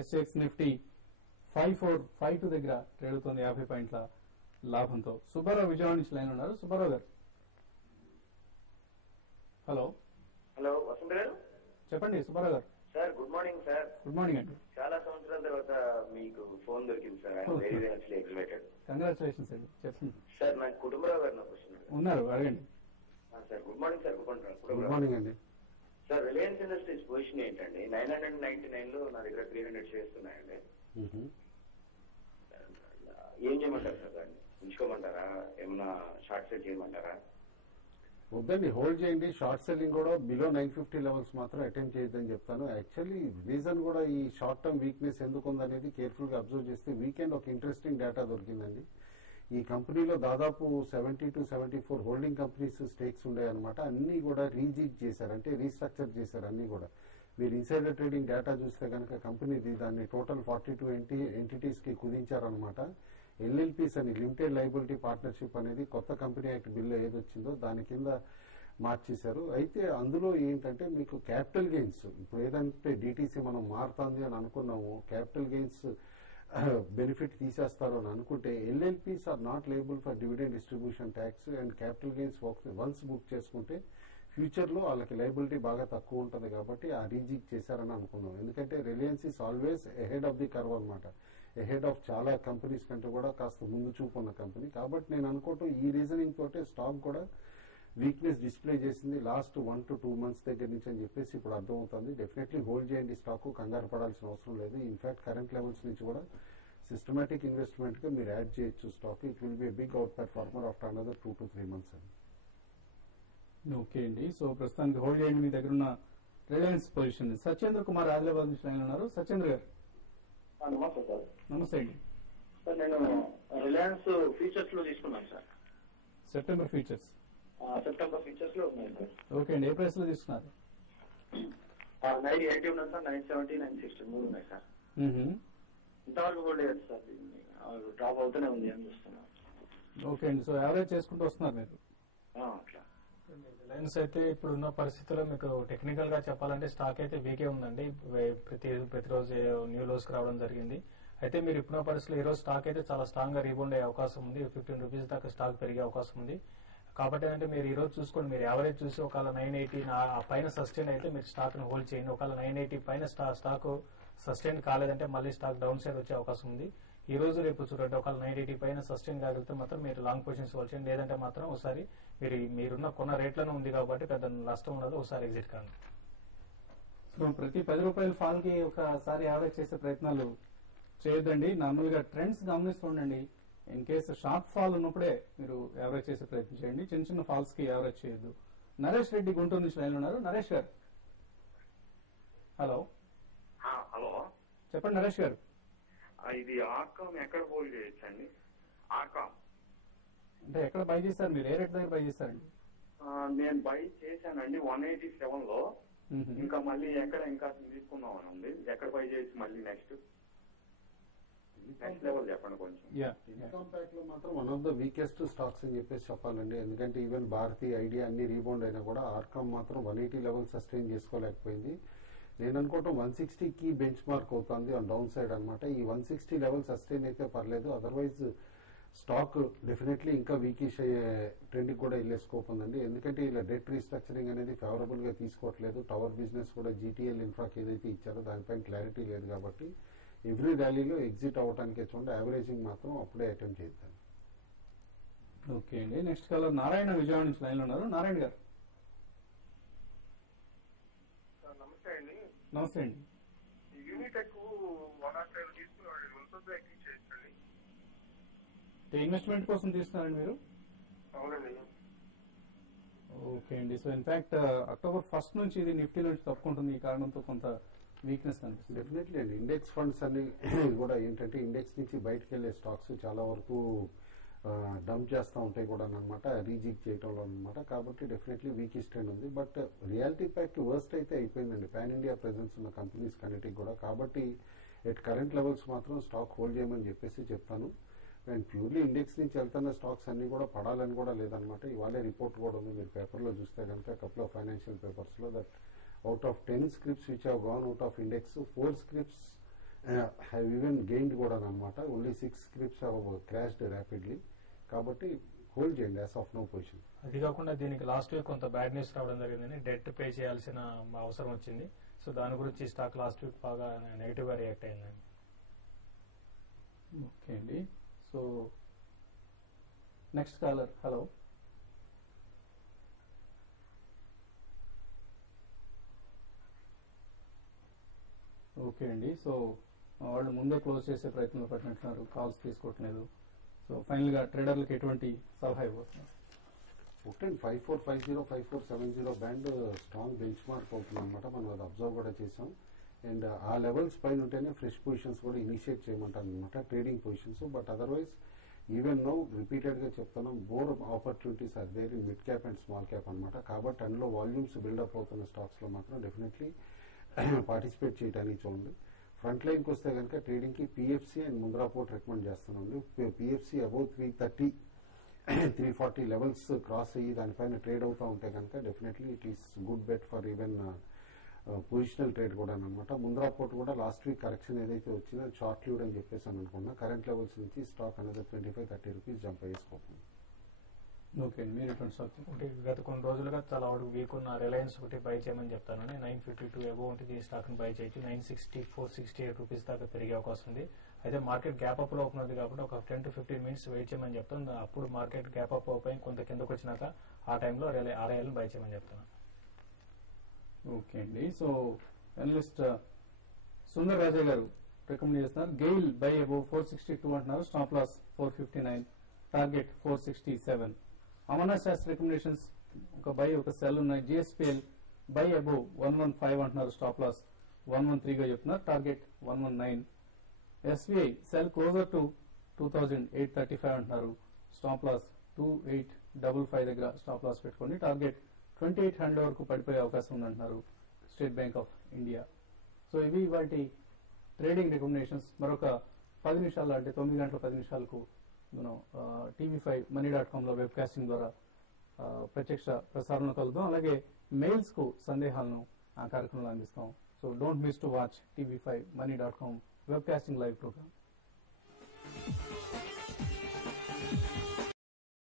SX Nifty 5452 దగ్గర trade అవుతోంది 50 పాయింట్ల లాభంతో. సుబ్బారావు విజయవాడ నుంచి లైన్ ఉన్నారు. సుబ్బారావు గారు హలో. హలో వసంత్ గారు చెప్పండి సుబ్బారావు గారు. Sir good morning sir. Good morning అండి. చాలా సంవత్సరాల తర్వాత మీకు ఫోన్ దొరికింది sir. I'm very very excited. Congratulations అండి. చెప్పండి సార్. నాకు కుటుంబరావు గారు నా క్వశ్చన్ ఉన్నారు, అడగండి. Sir good morning sir. Good morning అండి. సార్ రిలయన్స్ ఇండస్ట్రీస్ పొజిషన్ ఏంటండి? 999 లో నా దగ్గర 300 షేర్స్ ఉన్నాయండి. ఏం చేయమంటారు సార్? దాన్ని ఉంచుకోమంటారా? ఏమన్నా షార్ట్ సెల్ చేయమంటారా? వద్దండి, హోల్డ్ చేయండి. షార్ట్ సెల్లింగ్ కూడా బిలో 950 లెవెల్స్ మాత్రం అటెంప్ట్ చేయొద్దని చెప్తాను. యాక్చువల్లీ రీజన్ కూడా ఈ షార్ట్ టర్మ్ వీక్నెస్ ఎందుకు ఉందనేది కేర్ఫుల్ గా అబ్జర్వ్ చేస్తే వీకెండ్ ఒక ఇంట్రెస్టింగ్ డేటా దొరికిందండి. ఈ కంపెనీలో దాదాపు 70 to 74 హోల్డింగ్ కంపెనీస్ స్టేక్స్ ఉన్నాయన్నమాట. అన్ని కూడా రీజిట్ చేశారు, అంటే రీస్ట్రక్చర్ చేశారు అన్ని కూడా. మీరు ఇన్సైడర్ ట్రేడింగ్ డేటా చూస్తే కనుక కంపెనీది దాన్ని టోటల్ 42 ఎంటిటీస్ కి కుదించారనమాట. ఎల్ఎల్పీస్ అని లిమిటెడ్ లయబిలిటీ పార్ట్నర్షిప్ అనేది కొత్త కంపెనీ యాక్ట్ బిల్లు ఏదొచ్చిందో దాని కింద మార్చేశారు. అయితే అందులో ఏంటంటే మీకు క్యాపిటల్ గెయిన్స్, ఇప్పుడు ఏదంటే డిటిసి మనం మారుతుంది అని అనుకున్నాము, క్యాపిటల్ గెయిన్స్ బెనిఫిట్ తీసేస్తారు అని అనుకుంటే LLPs are not liable for dividend distribution tax and capital gains once book చేసుకుంటే ఫ్యూచర్ లో వాళ్ళకి లయబిలిటీ బాగా తక్కువ ఉంటుంది కాబట్టి ఆ రీజిక్ చేశారని అనుకున్నాం. ఎందుకంటే Reliance is always ahead of the curve అనమాట. ఎహెడ్ ఆఫ్ చాలా కంపెనీస్ కంటే కూడా కాస్త ముందు చూపు ఉన్న కంపెనీ కాబట్టి నేను అనుకోవటం ఈ రీజనింగ్ తోటే స్టాక్ కూడా వీక్నెస్ డిస్ప్లే చేసింది లాస్ట్ 1 to 2 months దగ్గర నుంచి అని చెప్పేసి ఇప్పుడు అర్థమవుతుంది. డెఫినెట్లీ హోల్డ్ చేయండి స్టాక్, కంగారు పడాల్సిన అవసరం లేదు. ఇన్ఫాక్ట్ కరెంట్ లెవెల్స్ నుంచి కూడా సిస్టమేటిక్ ఇన్వెస్ట్మెంట్ గా మీరు యాడ్ చేయొచ్చు stock. It will be big out performer after another 2 to 3 months అండి. ఓకే అండి. సో ప్రస్తుతానికి హోల్డ్ చేయండి మీ దగ్గర ఉన్న రిలయన్స్ పొజిషన్. సత్యేంద్ర కుమార్ ఆదిలాబాద్ నుంచి లైన్ ఉన్నారు. సత్యేంద్ర గారు నమస్తే సార్. నమస్తే అండి. సార్ నేను రిలయన్స్ ఫీచర్స్ లో తీసుకున్నాను సార్. సెప్టెంబర్ ఫీచర్స్ లో ఉన్నాయి సార్. ఓకే అండి. ఏ ప్రైస్ లో తీసుకున్నారు? 980 ఉన్నాయి సార్, 970, 960 మూడు ఉన్నాయి సార్. ఇంతవరకు కూడా లేదు సార్. డ్రాప్ అవుతూనే ఉంది అని చూస్తున్నాను. ఓకే అండి. సో యావరేజ్ చేసుకుంటూ వస్తున్నారు మీరు? అట్లా రిలయన్స్ అయితే ఇప్పుడున్న పరిస్థితుల్లో మీకు టెక్నికల్ గా చెప్పాలంటే స్టాక్ అయితే వీకే ఉందండి. ప్రతిరోజు న్యూ లోస్ కి రావడం జరిగింది. అయితే మీరు ఇప్పుడున్న పరిస్థితుల్లో ఈ రోజు స్టాక్ అయితే చాలా స్ట్రాంగ్ గా రీబౌండ్ అయ్యే అవకాశం ఉంది. 15 రూపీస్ దాకా స్టాక్ పెరిగే అవకాశం ఉంది. కాబట్టి ఏంటంటే మీరు ఈ రోజు చూసుకోండి, మీరు యావరేజ్ చూసి ఒకవేళ 980 ఆ పైన సస్టైన్ అయితే మీరు స్టాక్ ను హోల్డ్ చేయండి. ఒకవేళ 980 పైన స్టాక్ సస్టైన్ కాలేదంటే మళ్ళీ స్టాక్ డౌన్ సైడ్ వచ్చే అవకాశం ఉంది. ఈ రోజు రేపు చూడండి, ఒకవేళ 980 పైన సస్టైన్ కాగలిగితే మాత్రం మీరు లాంగ్ పొజిషన్స్ హోల్డ్ చేయండి. లేదంటే మాత్రం ఒకసారి మీరున్న కొన్న రేట్లను ఉంది కాబట్టి పెద్ద నష్టం ఉండదు, ఒకసారి ఎగ్జిట్ కాండి. సో ప్రతి 10 రూపాయల ఫాల్ కి ఒకసారి యావరేజ్ చేసే ప్రయత్నాలు చేయొద్దండి. నార్మల్ గా ట్రెండ్స్ గమనిస్తూ ఉండండి. ఇన్ కేసు షార్ప్ ఫాల్ ఉన్నప్పుడే మీరు యావరేజ్ చేసే ప్రయత్నం చేయండి. చిన్న చిన్న ఫాల్స్ కి యావరేజ్ చేయొద్దు. నరేష్ రెడ్డి గుంటూరు నుంచి లైన్ ఉన్నారు. నరేష్ గారు హలో. హలో చెప్పండి నరేష్ గారు. ఇది ఆర్కామ్ ఎక్కడ హోల్డ్ చేయొచ్చండి? ఆర్కామ్ అంటే ఎక్కడ బై చేస్తారు మీరు? ఏ రేట్ దగ్గర బై చేస్తారండి? నేను బై చేశానండి 187 లో. ఇంకా మళ్ళీ ఎక్కడ ఇంకా తీసుకుందామని ఉంది. ఎక్కడ బై చేయొచ్చు మళ్ళీ నెక్స్ట్ లెవెల్ చెప్పండి కొంచెం. టెలికామ్ ప్యాక్ లో మాత్రం one of the weakest stocks అని చెప్పేసి చెప్పాలండి. ఎందుకంటే ఈవెన్ భారతి, ఐడియా అన్ని రీబౌండ్ అయినా కూడా ఆర్కామ్ మాత్రం 180 లెవెల్ సస్టైన్ చేసుకోలేకపోయింది. నేను అనుకోవటం 160 కి బెంచ్ మార్క్ అవుతుంది ఆన్ డౌన్ సైడ్ అనమాట. ఈ 160 లెవెల్ సస్టైన్ అయితే పర్లేదు, అదర్వైజ్ స్టాక్ డెఫినెట్లీ ఇంకా వీకిష్ అయ్యే ట్రెండ్ కూడా వెళ్ళే స్కోప్ ఉందండి. ఎందుకంటే ఇలా డెట్ రీస్ట్రక్చరింగ్ అనేది ఫేవరబుల్ గా తీసుకోవట్లేదు. టవర్ బిజినెస్ కూడా జీటీఎల్ ఇన్ఫ్రాకి ఏదైతే ఇచ్చారో దానిపైన క్లారిటీ లేదు కాబట్టి ఎవ్రీ ర్యాలీలో ఎగ్జిట్ అవడానికి చూడండి. యావరేజింగ్ మాత్రం అప్పుడే అటెంప్ట్ చేద్దాం. ఓకే అండి. నెక్స్ట్ కాలర్ నారాయణ విజయవాడ నుంచి లైన్ ఉన్నారు. నారాయణ గారు నమస్తే అండి. నమస్తే అండి. యూనిటెక్ 105 తీసుకున్నాడు, చేయొచ్చండి? ఇన్వెస్ట్మెంట్ కోసం తీసుకున్నారండి మీరు? అవునండి. ఓకే అండి. సో ఇన్ఫాక్ట్ అక్టోబర్ 1st నుంచి ఇది నిఫ్టీ నుంచి తప్పుకుంటుంది. ఈ కారణంతో కొంత వీక్నెస్ కనిపిస్తుంది. డెఫినెట్లీ అండి. ఇండెక్స్ ఫండ్స్ అన్ని కూడా ఏంటంటే ఇండెక్స్ నుంచి బయటకు వెళ్లే స్టాక్స్ చాలా వరకు డంప్ చేస్తూ ఉంటాయి కూడా అనమాట, రీజిక్ చేయడంలో అనమాట. కాబట్టి డెఫినెట్లీ వీకెస్ట్ ట్రెండ్ ఉంది. బట్ రియాలిటీ ప్యాక్ట్ వర్స్ట్ అయితే అయిపోయిందండి పాన్ ఇండియా ప్రెసెన్స్ ఉన్న కంపెనీస్ కన్నిటికి కూడా. కాబట్టి ఎట్ కరెంట్ లెవెల్స్ మాత్రం స్టాక్ హోల్డ్ చేయమని చెప్పేసి చెప్తాను. అండ్ ప్యూర్లీ ఇండెక్స్ నుంచి వెళ్తున్న స్టాక్స్ అన్ని కూడా పడాలని కూడా లేదనమాట. ఇవాళ రిపోర్ట్ కూడా ఉంది, మీరు పేపర్లో చూస్తే కనుక కపుల్ ఆఫ్ ఫైనాన్షియల్ పేపర్స్ లో that out of 10 scrips which have gone out of index, 4 scrips have even gained కూడా అనమాట. Only 6 scripts crashed rapidly. కాబట్టి హోల్డ్ చేయండి యాజ్ ఆఫ్ నో పొజిషన్. అది కాకుండా దీనికి లాస్ట్ వీక్ కొంత బ్యాడ్ న్యూస్ రావడం జరిగిందని డెట్ పే చేయాల్సిన అవసరం వచ్చింది. సో దాని గురించి స్టాక్ లాస్ట్ వీక్ బాగా నెగిటివ్ గా రియాక్ట్ అయిందండి. ఓకే అండి. So next caller. Hello. Okay అండి. సో వాళ్ళు ముందే క్లోజ్ చేసే ప్రయత్నంలో పట్టినట్టున్నారు, కాల్స్ తీసుకోవట్లేదు. సో ఫైనల్ గా ట్రేడర్లకు ఎటువంటి సలహా ఇవ్వబోతున్నారు? 5450 5470 బ్యాండ్ స్ట్రాంగ్ బెంచ్ మార్క్ అవుతుంది అనమాట. మనం అది అబ్జర్వ్ కూడా చేసాం. అండ్ ఆ లెవెల్స్ పైన ఉంటేనే ఫ్రెష్ పొజిషన్స్ కూడా ఇనిషియేట్ చేయమంటారు అనమాట, trading positions. But otherwise even no repeated గా చెప్తాను, more opportunities are there in mid cap and small cap అనమాట. కాబట్టి అందులో వాల్యూమ్స్ బిల్డప్ అవుతున్న స్టాక్స్ లో మాత్రం డెఫినెట్లీ పార్టిసిపేట్ చేయడానికి చూడండి. ఫ్రంట్ లైన్కి వస్తే కనుక ట్రేడింగ్ కి PFC and Mundra port recommend చేస్తున్నాను. పిఎఫ్సి అబౌవ్ 330 340 లెవెల్స్ క్రాస్ అయ్యి దానిపైన ట్రేడ్ అవుతూ ఉంటే కనుక definitely it is good bet for even positional trade కూడా అనమాట. ముంద్రా పోర్ట్ కూడా లాస్ట్ వీక్ కరెక్షన్ ఏదైతే వచ్చిందో షార్ట్ లీడ్ అని చెప్పేసి అనుకున్నా. కరెంట్ లెవెల్స్ నుంచి స్టాక్ అనేది 25-30 రూపీస్ జంప్ అయ్యేసుకోతుంది. ఓకే అండి. మీరు ఎటువంటి స్టాక్? అంటే గత కొన్ని రోజులుగా చాలా వీక్ ఉన్న రిలయన్స్ ఒకటి బై చేయమని చెప్తానని 952 అబౌవ్ ఉంటుంది ఈ స్టాక్ ని బై చేయొచ్చు. 964-68 రూపీస్ దాకా పెరిగే అవకాశం ఉంది. అయితే మార్కెట్ గ్యాప్ అప్ లో అవుతుంది కాబట్టి ఒక 10 to 15 మినిట్స్ వెయిట్ చేయమని చెప్తాను. అప్పుడు మార్కెట్ గ్యాప్ అప్ అయిపోయి కొంత కిందకు వచ్చినాక ఆ టైంలో ఆర్ఐఎల్ బై చేయమని చెప్తాను. ఓకే అండి. సో అనలిస్ట్ సుందర్ రాజా గారు రికమెండ్ చేస్తున్నారు గెయిల్ బై అబౌవ్ 462 అంటున్నారు. Stop loss 459, target 467. Amarnath Shastri recommendations ఒక బై ఒక సెల్ ఉన్నాయి. జిఎస్పిఎల్ బై అబౌవ్ 115 అంటున్నారు. స్టాప్ లాస్ 113 గా చెప్తున్నారు. Target 119. SBI sell closer to 2835 అంటున్నారు. స్టాప్ లాస్ 2855 దగ్గర స్టాప్ లాస్ పెట్టుకోండి. టార్గెట్ 2800 వరకు పడిపోయే అవకాశం ఉందంటున్నారు state bank of India. So ఇవి వాటి ట్రేడింగ్ రికమెండేషన్స్. మరొక 10 నిమిషాలు అంటే 9 గంటల 10 నిమిషాలకు మనం TV5 money.com లో వెబ్ కాస్టింగ్ ద్వారా ప్రత్యక్ష ప్రసారంలో కలుద్దాం. అలాగే మెయిల్స్ కు సందేహాలను ఆ కార్యక్రమంలో అందిస్తాం. So don't miss to watch TV5 money.com web casting live programme.